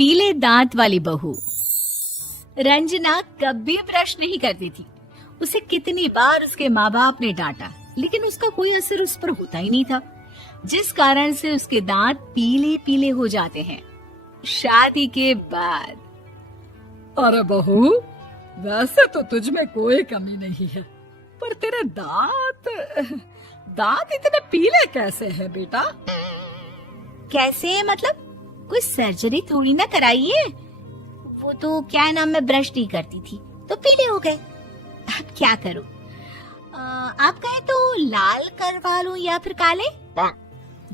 पीले दांत वाली बहू। रंजना कभी ब्रश नहीं करती थी। उसे कितनी बार उसके माँ बाप ने डांटा, लेकिन उसका कोई असर उस पर होता ही नहीं था, जिस कारण से उसके दांत पीले पीले हो जाते हैं। शादी के बाद। अरे बहू, वैसे तो तुझ में कोई कमी नहीं है, पर तेरे दांत इतने पीले कैसे हैं बेटा? कैसे मतलब? कोई सर्जरी थोड़ी ना कराई है। वो तो क्या नाम, मैं ब्रश नहीं करती थी तो पीले हो गए। अब क्या करूं? आप कहें तो लाल करवा लूं या फिर काले?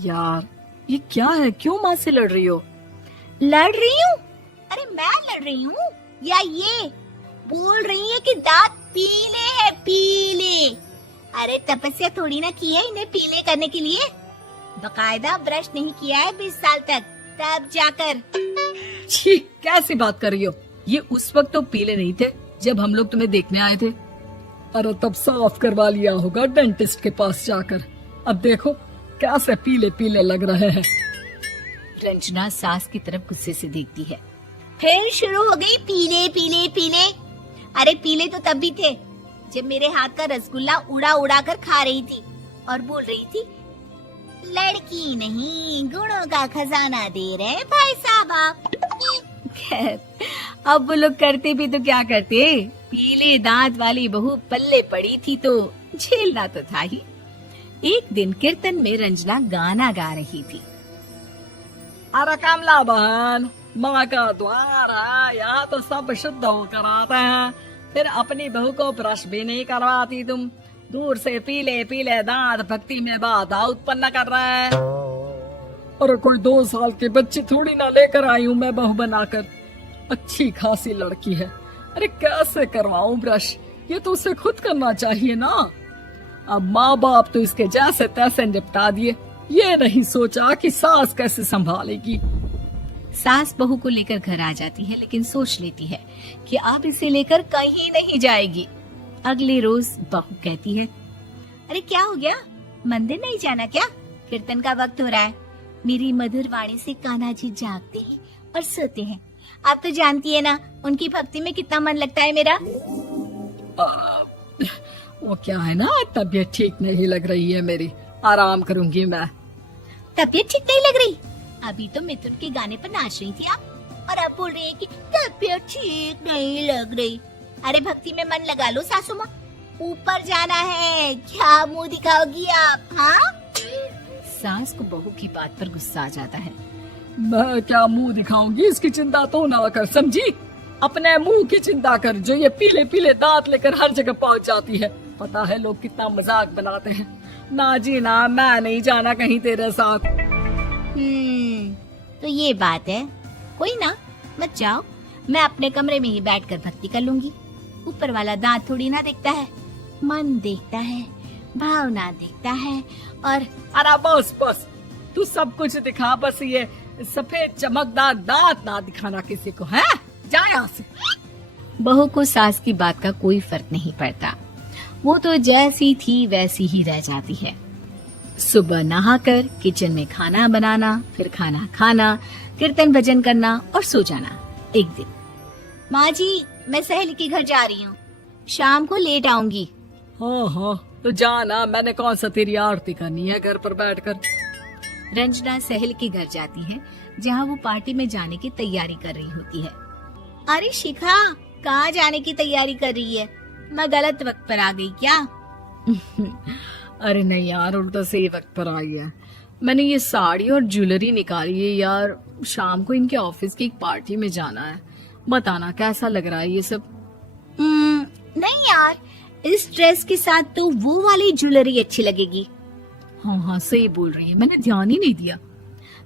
यार ये क्या है, क्यों माँ से लड़ रही हो? लड़ रही हूँ? अरे मैं लड़ रही हूँ या ये बोल रही है कि दांत पीले हैं, पीले। अरे तपस्या थोड़ी ना की है इन्हें पीले करने के लिए। बकायदा ब्रश नहीं किया है 20 साल तक, तब जाकर। छी, कैसी बात कर रही हो? ये उस वक्त तो पीले नहीं थे जब हम लोग तुम्हें देखने आए थे। अरे तब साफ करवा लिया होगा डेंटिस्ट के पास जाकर। अब देखो कैसे पीले पीले लग रहे हैं। रंजना सास की तरफ गुस्से से देखती है। फिर शुरू हो गई पीले पीले पीले। अरे पीले तो तब भी थे जब मेरे हाथ का रसगुल्ला उड़ा उड़ा कर खा रही थी और बोल रही थी, लड़की नहीं गुणों का खजाना दे रहे भाई साहब आप। खैर, अब वो लोग करते भी तो क्या करते, पीले दांत वाली बहू पल्ले पड़ी थी तो झेलना तो था ही। एक दिन कीर्तन में रंजना गाना गा रही थी। अरे कमला बहन, माँ का द्वार है, यहाँ तो सब शुद्ध होकर आते हैं, फिर अपनी बहू को ब्रश भी नहीं करवाती तुम। दूर से पीले पीले दांत भक्ति में बाधा उत्पन्न कर रहे हैं। अरे कोई 2 साल के बच्चे थोड़ी ना लेकर आई हूँ मैं बहू बनाकर। अच्छी खासी लड़की है, अरे कैसे करवाऊं ब्रश? ये तो उसे खुद करना चाहिए ना। अब माँ बाप तो इसके जैसे तैसे निपटा दिए, ये नहीं सोचा कि सास कैसे संभालेगी। सास बहू को लेकर घर आ जाती है, लेकिन सोच लेती है कि अब इसे लेकर कहीं नहीं जाएगी। अगले रोज बहू कहती है, अरे क्या हो गया, मंदिर नहीं जाना क्या? कीर्तन का वक्त हो रहा है। मेरी मधुर वाणी से कान्हा जी जागते हैं और सोते हैं। आप तो जानती है ना उनकी भक्ति में कितना मन लगता है मेरा। वो क्या है ना, तबीयत ठीक नहीं लग रही है मेरी, आराम करूंगी मैं। तबीयत ठीक नहीं लग रही? अभी तो मिथुन के गाने पर नाच रही थी आप, और अब बोल रही है कि तबीयत ठीक नहीं लग रही। अरे भक्ति में मन लगा लो सासू माँ, ऊपर जाना है, क्या मुंह दिखाओगी आप? हाँ? सास को बहू की बात पर गुस्सा आ जाता है। मैं क्या मुंह दिखाऊंगी, इसकी चिंता तो ना कर, समझी? अपने मुंह की चिंता कर, जो ये पीले पीले दांत लेकर हर जगह पहुंच जाती है। पता है लोग कितना मजाक बनाते हैं। ना जी ना, मैं नहीं जाना कहीं तेरे साथ। तो ये बात है। कोई ना, मत जाओ, मैं अपने कमरे में ही बैठकर भक्ति कर लूंगी। ऊपर वाला दांत थोड़ी ना देखता है, मन देखता है, भावना देखता है। और अरे बस बस, तू सब कुछ दिखा, बस ये सफेद चमकदार दांत ना दिखाना किसी को, है? जा यहाँ से। बहू को सास की बात का कोई फर्क नहीं पड़ता। वो तो जैसी थी वैसी ही रह जाती है। सुबह नहाकर किचन में खाना बनाना, फिर खाना खाना, कीर्तन भजन करना और सो जाना। एक दिन, माँ जी मैं सहेली के घर जा रही हूँ, शाम को लेट आऊंगी। हाँ हाँ, तो जाना, मैंने कौन सा तेरी आरती करनी है घर पर बैठकर। रंजना सहेली के घर जाती है, जहाँ वो पार्टी में जाने की तैयारी कर रही होती है। अरे शिखा, कहाँ जाने की तैयारी कर रही है? मैं गलत वक्त पर आ गई क्या? अरे नहीं यार, उल्टा सही वक्त पर आ गया। मैंने ये साड़ी और ज्वेलरी निकाली है यार, शाम को इनके ऑफिस की एक पार्टी में जाना है। बताना कैसा लग रहा है ये सब? नहीं यार, इस ड्रेस के साथ तो वो वाली ज्वेलरी अच्छी लगेगी। हाँ हाँ सही बोल रही है, मैंने ध्यान ही नहीं दिया।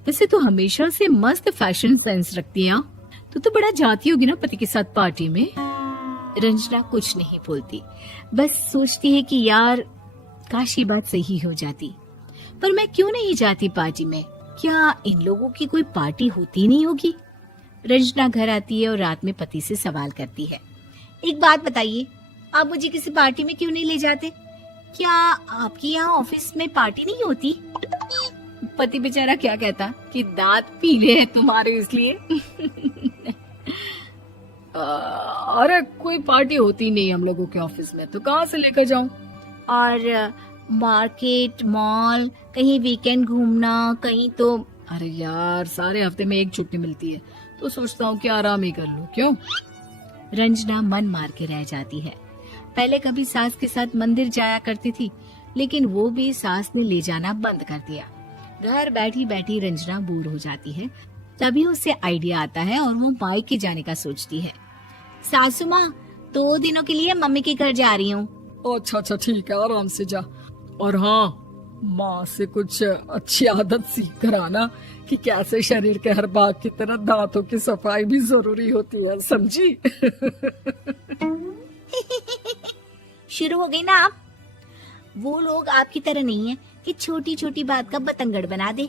वैसे तो हमेशा से मस्त फैशन सेंस रखती है। तो बड़ा जाती होगी ना पति के साथ पार्टी में। रंजना कुछ नहीं बोलती, बस सोचती है कि यार काश ये बात सही हो जाती। पर मैं क्यों नहीं जाती पार्टी में? क्या इन लोगों की कोई पार्टी होती नहीं होगी? रंजना घर आती है और रात में पति से सवाल करती है, एक बात बताइए, आप मुझे किसी पार्टी में क्यों नहीं ले जाते? क्या आपके यहाँ ऑफिस में पार्टी नहीं होती? पति बेचारा क्या कहता कि दांत पीले हैं तुम्हारे इसलिए। अरे कोई पार्टी होती नहीं हम लोगों के ऑफिस में, तो कहाँ से लेकर जाऊं? और मार्केट, मॉल, कहीं वीकेंड घूमना, कहीं तो। अरे यार सारे हफ्ते में एक छुट्टी मिलती है, तो सोचता हूँ कि आराम ही कर लूं। क्यों? रंजना मन मार के रह जाती है। पहले कभी सास के साथ मंदिर जाया करती थी, लेकिन वो भी सास ने ले जाना बंद कर दिया। घर बैठी बैठी रंजना बोर हो जाती है। तभी उसे आइडिया आता है और वो मायके जाने का सोचती है। सासू माँ, 2 दिनों के लिए मम्मी के घर जा रही हूँ। अच्छा ठीक है, आराम से जा। और हाँ, माँ से कुछ अच्छी आदत सीख कर आना कि कैसे शरीर के हर भाग की तरह दांतों की सफाई भी जरूरी होती है, समझी? शुरू हो गई ना आप। वो लोग आपकी तरह नहीं है कि छोटी छोटी बात का बतंगड़ बना दे।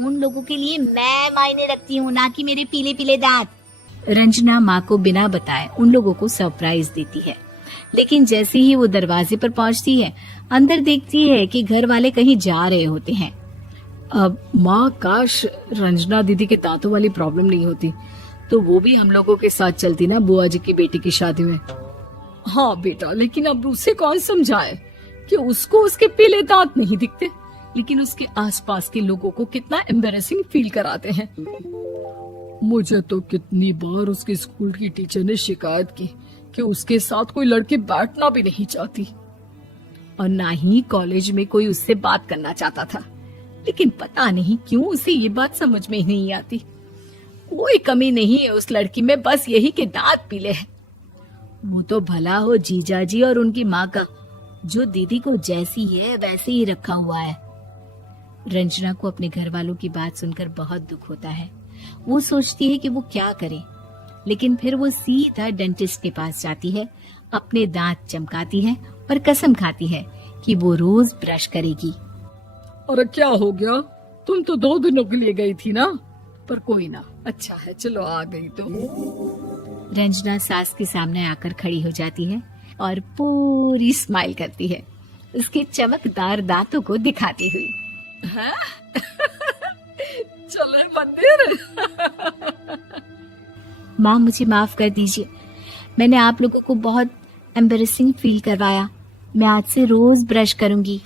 उन लोगों के लिए मैं मायने रखती हूँ, ना कि मेरे पीले पीले दांत। रंजना माँ को बिना बताए उन लोगों को सरप्राइज देती है, लेकिन जैसे ही वो दरवाजे पर पहुंचती है, अंदर देखती है कि घर वाले कहीं जा रहे होते हैं। अब माँ, काश रंजना दीदी के दांतों वाली प्रॉब्लम नहीं होती, तो वो भी हम लोगों के साथ चलती ना बुआ जी की बेटी की शादी में। हाँ बेटा, लेकिन अब उसे कौन समझाए कि उसको उसके पीले दांत नहीं दिखते, लेकिन उसके आसपास के लोगों को कितना एम्बैरेसिंग फील कराते हैं। मुझे तो कितनी बार उसके स्कूल की टीचर ने शिकायत की कि उसके साथ कोई लड़की बैठना भी नहीं चाहती, और ना ही कॉलेज में कोई उससे बात करना चाहता था। लेकिन पता नहीं क्यों उसे ये बात समझ में ही नहीं आती। कोई कमी नहीं है उस लड़की में, बस यही कि दांत पीले हैं। वो तो भला हो जीजा जी और उनकी माँ का, जो दीदी को जैसी है वैसे ही रखा हुआ है। रंजना को अपने घर वालों की बात सुनकर बहुत दुख होता है। वो सोचती है कि वो क्या करे, लेकिन फिर वो सीधा डेंटिस्ट के पास जाती है, अपने दांत चमकाती है और कसम खाती है कि वो रोज ब्रश करेगी। अरे क्या हो गया? तुम तो 2 दिनों के लिए गई थी ना, पर कोई ना, अच्छा है, चलो आ गई तो। रंजना सास के सामने आकर खड़ी हो जाती है और पूरी स्माइल करती है, उसके चमकदार दांतों को दिखाती हुई। चले मंदिर। माँ, मुझे माफ कर दीजिए, मैंने आप लोगों को बहुत एम्बैरेसिंग फील करवाया। मैं आज से रोज ब्रश करूंगी।